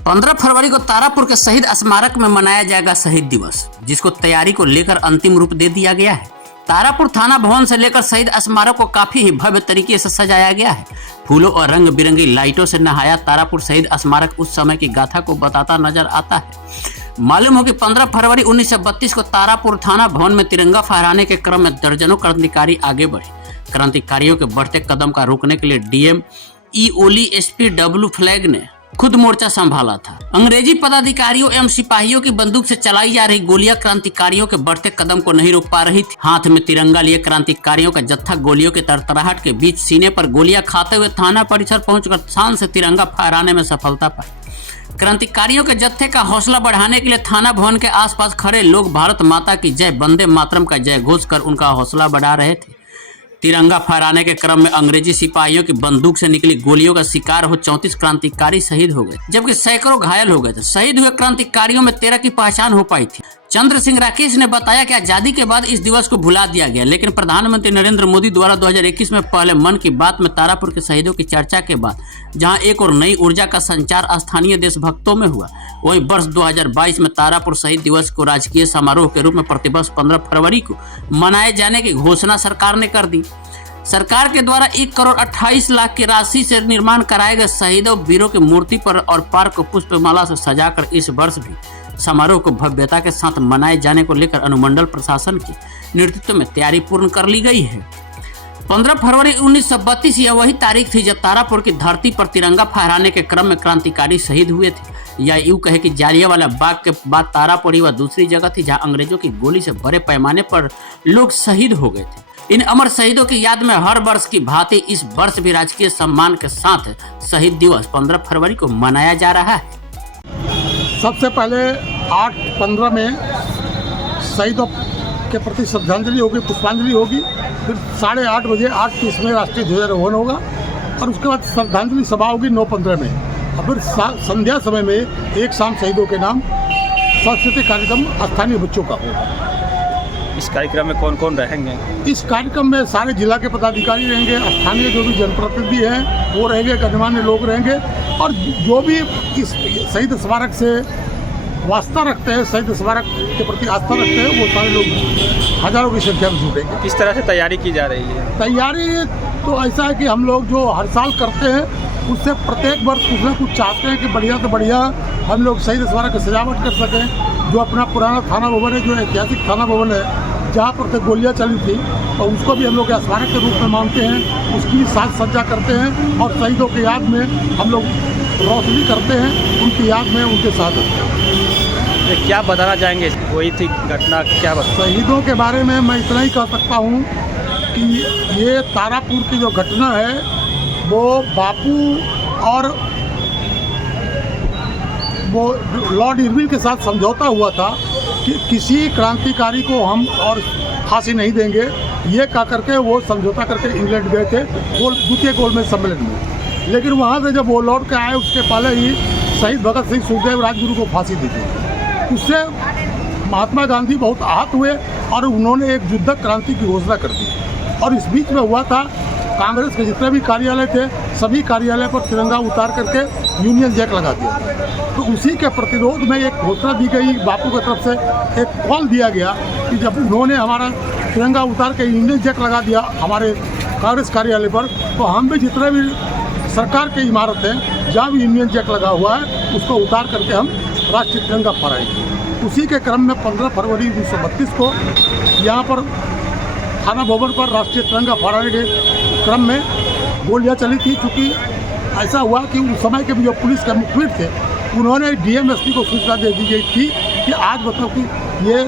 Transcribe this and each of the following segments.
15 फरवरी को तारापुर के शहीद स्मारक में मनाया जाएगा शहीद दिवस, जिसको तैयारी को लेकर अंतिम रूप दे दिया गया है। तारापुर थाना भवन से लेकर शहीद स्मारक को काफी ही भव्य तरीके से सजाया गया है। फूलों और रंग बिरंगी लाइटों से नहाया तारापुर शहीद स्मारक उस समय की गाथा को बताता नजर आता है। मालूम हो कि 15 फरवरी 1932 को तारापुर थाना भवन में तिरंगा फहराने के क्रम में दर्जनों क्रांतिकारी आगे बढ़े। क्रांतिकारियों के बढ़ते कदम का रोकने के लिए डीएम ईओली SPW फ्लैग ने खुद मोर्चा संभाला था। अंग्रेजी पदाधिकारियों एवं सिपाहियों की बंदूक से चलाई जा रही गोलियां क्रांतिकारियों के बढ़ते कदम को नहीं रोक पा रही थी। हाथ में तिरंगा लिए क्रांतिकारियों का जत्था गोलियों के तरतराहट के बीच सीने पर गोलियां खाते हुए थाना परिसर पहुंचकर शान से तिरंगा फहराने में सफलता पाई। क्रांतिकारियों के जत्थे का हौसला बढ़ाने के लिए थाना भवन के आसपास खड़े लोग भारत माता की जय, वंदे मातरम का जय घोष कर उनका हौसला बढ़ा रहे थे। तिरंगा फहराने के क्रम में अंग्रेजी सिपाहियों की बंदूक से निकली गोलियों का शिकार हो 34 क्रांतिकारी शहीद हो गए, जबकि सैकड़ों घायल हो गए थे। शहीद हुए क्रांतिकारियों में 13 की पहचान हो पाई थी। चंद्र सिंह राकेश ने बताया कि आजादी के बाद इस दिवस को भुला दिया गया, लेकिन प्रधानमंत्री नरेंद्र मोदी द्वारा 2021 में पहले मन की बात में तारापुर के शहीदों की चर्चा के बाद जहां एक और नई ऊर्जा का संचार स्थानीय देशभक्तों में हुआ, वहीं वर्ष 2022 में तारापुर शहीद दिवस को राजकीय समारोह के रूप में प्रतिवर्ष 15 फरवरी को मनाए जाने की घोषणा सरकार ने कर दी। सरकार के द्वारा 1 करोड़ 28 लाख की राशि से निर्माण कराए गए शहीदों वीरों की मूर्ति पर और पार्क को पुष्पमाला से सजाकर इस वर्ष भी समारोह को भव्यता के साथ मनाए जाने को लेकर अनुमंडल प्रशासन के नेतृत्व में तैयारी पूर्ण कर ली गई है। 15 फरवरी 1932 यह वही तारीख थी जब तारापुर की धरती पर तिरंगा फहराने के क्रम में क्रांतिकारी शहीद हुए थे। या यूं कहे कि जालियांवाला बाग के बाद तारापुर ही वह दूसरी जगह थी जहां अंग्रेजों की गोली से बड़े पैमाने पर लोग शहीद हो गए थे। इन अमर शहीदों की याद में हर वर्ष की भांति इस वर्ष भी राजकीय सम्मान के साथ शहीद दिवस 15 फरवरी को मनाया जा रहा है। सबसे पहले 8:15 में शहीदों के प्रति श्रद्धांजलि होगी, पुष्पांजलि होगी। फिर 8:30 बजे 8:30 में राष्ट्रीय ध्वजारोहण होगा और उसके बाद श्रद्धांजलि सभा होगी 9:15 में। और फिर संध्या समय में एक शाम शहीदों के नाम सांस्कृतिक कार्यक्रम स्थानीय बच्चों का होगा। इस कार्यक्रम में कौन कौन रहेंगे? इस कार्यक्रम में सारे जिला के पदाधिकारी रहेंगे, स्थानीय जो भी जनप्रतिनिधि हैं वो रहेंगे, गणमान्य लोग रहेंगे और जो भी इस शहीद स्मारक से वास्ता रखते हैं, शहीद स्मारक के प्रति आस्था रखते हैं, वो सारे लोग हजारों की संख्या में जुटेंगे। किस तरह से तैयारी की जा रही है? तैयारी तो ऐसा है कि हम लोग जो हर साल करते हैं उससे प्रत्येक वर्ष कुछ ना कुछ चाहते हैं कि बढ़िया से बढ़िया हम लोग शहीद स्मारक की सजावट कर सकें। जो अपना पुराना थाना भवन है, जो ऐतिहासिक थाना भवन है जहाँ पर तक गोलियाँ चली थी, और उसको भी हम लोग स्मारक के रूप में मानते हैं, उसकी साज सज्जा करते हैं और शहीदों की याद में हम लोग रोशनी करते हैं, उनकी याद में उनके साथ होते हैं। क्या बताना चाहेंगे? वही थी घटना, क्या शहीदों के बारे में मैं इतना ही कह सकता हूँ कि ये तारापुर की जो घटना है वो बापू और वो लॉर्ड इरविन के साथ समझौता हुआ था कि किसी क्रांतिकारी को हम और फांसी नहीं देंगे। ये कह करके वो समझौता करके इंग्लैंड गए थे द्वितीय गोलमेज सम्मेलन में, लेकिन वहाँ से जब वो लौट के आए उसके पहले ही शहीद भगत सिंह सुखदेव राजगुरु को फांसी दी थी। उससे महात्मा गांधी बहुत आहत हुए और उन्होंने एक युद्ध क्रांति की घोषणा कर दी। और इस बीच में हुआ था कांग्रेस के जितने भी कार्यालय थे सभी कार्यालय पर तिरंगा उतार करके यूनियन जैक लगा दिया। तो उसी के प्रतिरोध में एक घोषणा दी गई, बापू की तरफ से एक कॉल दिया गया कि जब उन्होंने हमारा तिरंगा उतार के यूनियन जैक लगा दिया हमारे कांग्रेस कार्यालय पर, तो हम भी जितने भी सरकार की इमारत हैं जहाँ भी यूनियन जैक लगा हुआ है उसको उतार करके हम राष्ट्रीय तिरंगा फहराएंगे। उसी के क्रम में 15 फरवरी 1932 को यहाँ पर थाना भवन पर राष्ट्रीय तिरंगा फहराने के क्रम में गोलियां चली थी। क्योंकि ऐसा हुआ कि उस समय के भी जो पुलिस के मुखबिर थे उन्होंने DMSP को सूचना दे दी गई थी कि आज मतलब कि ये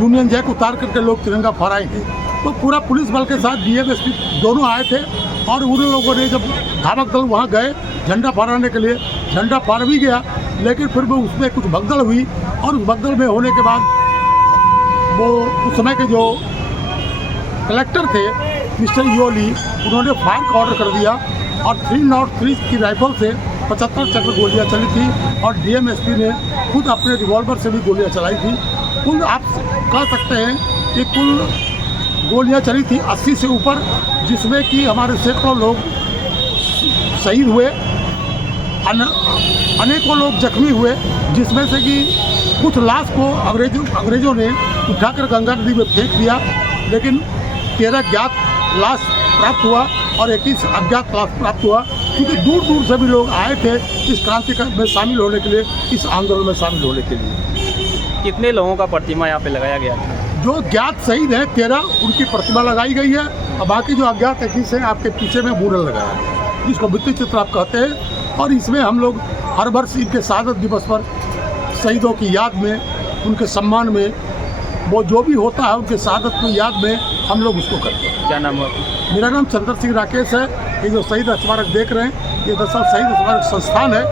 यूनियन जैक उतार करके लोग तिरंगा फहराएंगे। तो पूरा पुलिस बल के साथ DMSP दोनों आए थे और उन लोगों ने जब धावक दल वहाँ गए झंडा फहराने के लिए, झंडा फहर भी गया, लेकिन फिर वो उसमें कुछ भगदड़ हुई और उस भगदड़ में होने के बाद वो उस समय के जो कलेक्टर थे मिस्टर ईओली, उन्होंने फायर का ऑर्डर कर दिया और 303 की राइफल से 75 चक्र गोलियां चली थी और DMSP ने खुद अपने रिवॉल्वर से भी गोलियां चलाई थी। कुल आप कह सकते हैं कि कुल गोलियां चली थी 80 से ऊपर, जिसमें कि हमारे सैकड़ों लोग शहीद हुए। अनेकों लोग जख्मी हुए, जिसमें से कि कुछ लाश को अंग्रेजों ने उठाकर गंगा नदी में फेंक दिया, लेकिन 13 ज्ञात लाश प्राप्त हुआ और 21 अज्ञात लाश प्राप्त हुआ, क्योंकि दूर दूर से भी लोग आए थे इस क्रांति में शामिल होने के लिए, इस आंदोलन में शामिल होने के लिए। कितने लोगों का प्रतिमा यहाँ पे लगाया गया था? जो ज्ञात शहीद हैं 13, उनकी प्रतिमा लगाई गई है, और बाकी जो अज्ञात 21 है आपके पीछे में मूरल लगाया है, जिसको भित्ति चित्र आप कहते हैं। और इसमें हम लोग हर वर्ष इनके शहादत दिवस पर शहीदों की याद में, उनके सम्मान में, वो जो भी होता है उनके शहादत की याद में हम लोग उसको करते हैं। क्या नाम हुआ? मेरा नाम चंद्र सिंह राकेश है। ये जो शहीद स्मारक देख रहे हैं, ये दरअसल शहीद स्मारक संस्थान है।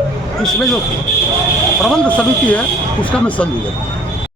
इसमें जो प्रबंध समिति है उसका मैं संयोजक हूँ।